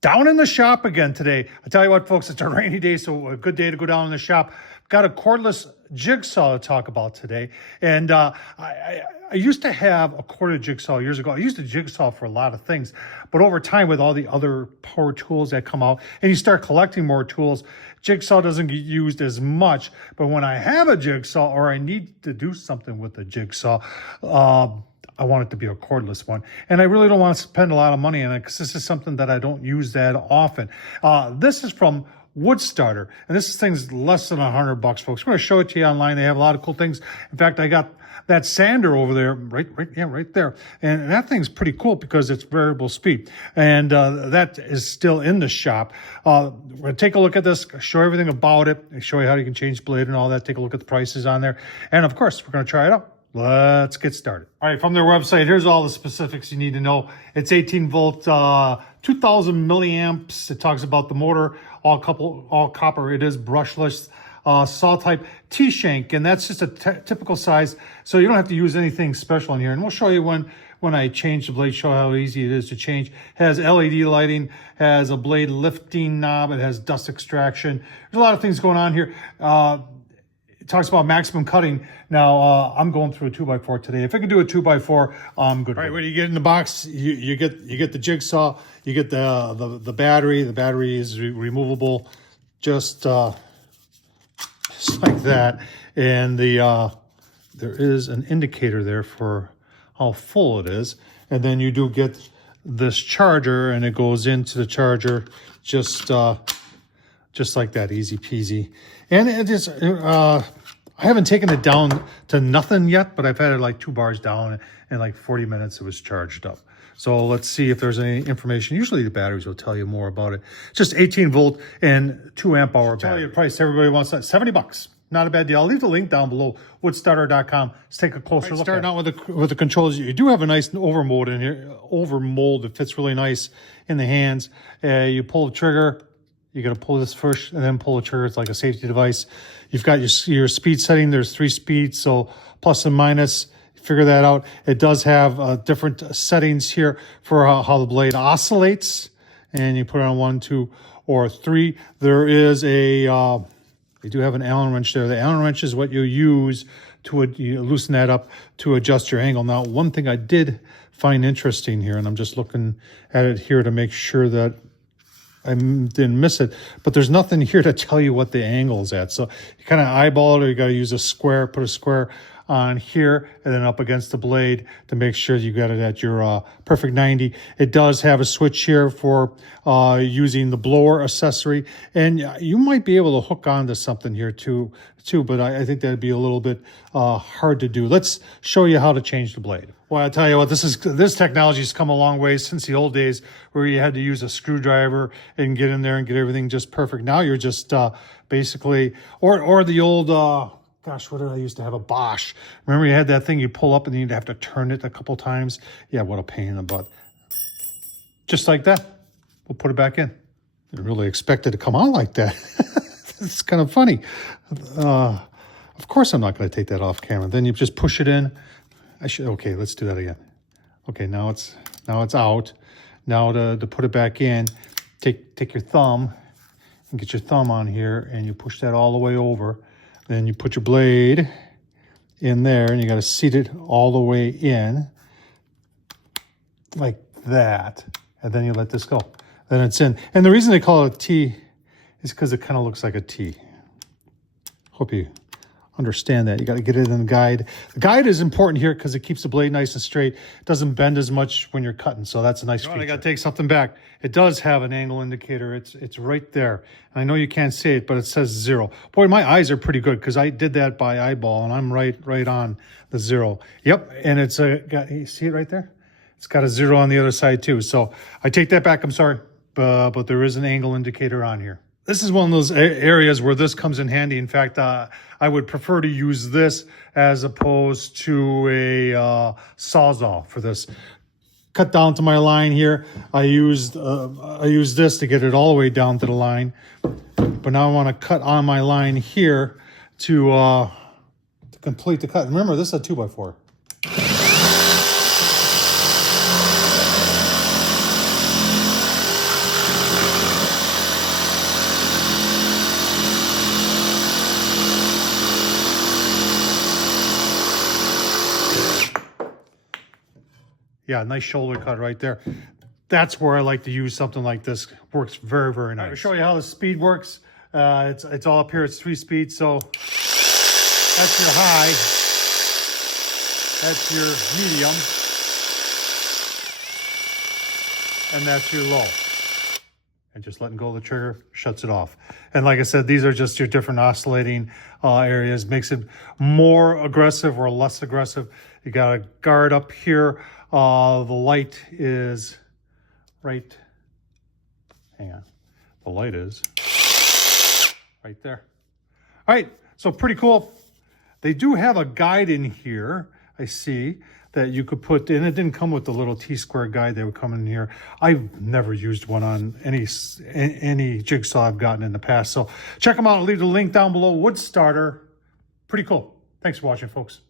Down in the shop again today. I tell you what, folks, it's a rainy day, so a good day to go down in the shop. Got a cordless jigsaw to talk about today. And I used to have a corded jigsaw years ago. I used a jigsaw for a lot of things. But over time, with all the other power tools that come out, and you start collecting more tools, jigsaw doesn't get used as much. But when I have a jigsaw or I need to do something with the jigsaw, I want it to be a cordless one. And I really don't want to spend a lot of money on it because this is something that I don't use that often. This is from Woodstarter, and this thing's less than $100, folks. I'm going to show it to you online. They have a lot of cool things. In fact, I got that sander over there, right there. And that thing's pretty cool because it's variable speed. And that is still in the shop. We're going to take a look at this, show everything about it, and show you how you can change the blade and all that. Take a look at the prices on there. And of course, we're going to try it out. Let's get started. All right, from their website, here's all the specifics you need to know. It's 18 volt, 2000 milliamps. It talks about the motor, all copper. It is brushless, saw type T-shank, and that's just a typical size. So you don't have to use anything special in here. And we'll show you when I change the blade, show how easy it is to change. It has LED lighting, has a blade lifting knob. It has dust extraction. There's a lot of things going on here. Talks about maximum cutting. Now, I'm going through a 2x4 today. If I can do a 2x4, I'm good. All right, when you get in the box, you get the jigsaw, you get the battery. The battery is removable, just like that. And there is an indicator there for how full it is. And then you do get this charger, and it goes into the charger just like that, easy peasy. And it is, I haven't taken it down to nothing yet, but I've had it like 2 bars down, and like 40 minutes it was charged up. So let's see if there's any information. Usually the batteries will tell you more about it. It's just 18 volt and 2 amp hour battery. Tell you the price, everybody wants that, $70. Not a bad deal. I'll leave the link down below, woodstarter.com. Let's take a closer look. Starting out with the controls, you do have a nice overmold in here. Overmold that fits really nice in the hands. You pull the trigger. You got to pull this first and then pull the trigger. It's like a safety device. You've got your speed setting. There's 3 speeds, so plus and minus. Figure that out. It does have different settings here for how the blade oscillates, and you put it on 1, 2, or 3. There is you do have an Allen wrench there. The Allen wrench is what you use to you loosen that up to adjust your angle. Now, one thing I did find interesting here, and I'm just looking at it here to make sure that I didn't miss it, but there's nothing here to tell you what the angle is at. So you kind of eyeball it, or you got to use a square, put a square on here and then up against the blade to make sure you got it at your perfect 90. It does have a switch here for using the blower accessory, and you might be able to hook onto something here too, but I think that'd be a little bit hard to do. Let's show you how to change the blade. Well, I tell you what, this technology has come a long way since the old days where you had to use a screwdriver and get in there and get everything just perfect. Now you're just basically, or the old, gosh, what did I used to have? A Bosch. Remember you had that thing you pull up and then you'd have to turn it a couple times? Yeah, what a pain in the butt. Just like that. We'll put it back in. I really expected to come out like that. It's kind of funny. Of course I'm not going to take that off camera. Then you just push it in. Okay, let's do that again. Okay, now it's out. Now to put it back in, take your thumb and get your thumb on here, and you push that all the way over. Then you put your blade in there, and you got to seat it all the way in like that, and then you let this go. Then it's in. And the reason they call it a T is because it kind of looks like a T. Hope you understand that. You got to get it in the guide. The guide is important here because it keeps the blade nice and straight. It doesn't bend as much when you're cutting, so that's a nice feature. I got to take something back. It does have an angle indicator. It's right there. And I know you can't see it, but it says 0. Boy, my eyes are pretty good because I did that by eyeball, and I'm right on the 0. Yep, and it's you see it right there? It's got a 0 on the other side too. So I take that back. I'm sorry, but there is an angle indicator on here. This is one of those areas where this comes in handy. In fact, I would prefer to use this as opposed to a Sawzall for this. Cut down to my line here. I used this to get it all the way down to the line. But now I want to cut on my line here to complete the cut. Remember, this is a 2x4. Yeah, nice shoulder cut right there. That's where I like to use something like this. Works very, very nice. I'll show you how the speed works. It's all up here. It's 3 speeds. So that's your high. That's your medium. And that's your low. And just letting go of the trigger shuts it off. And like I said, these are just your different oscillating areas. Makes it more aggressive or less aggressive. You got a guard up here. The light is right. Hang on. The light is right there. All right. So pretty cool. They do have a guide in here. I see that you could put in. It didn't come with the little T-square guide that would come in here. I've never used one on any jigsaw I've gotten in the past. So check them out. I'll leave the link down below. Woodstarter. Pretty cool. Thanks for watching, folks.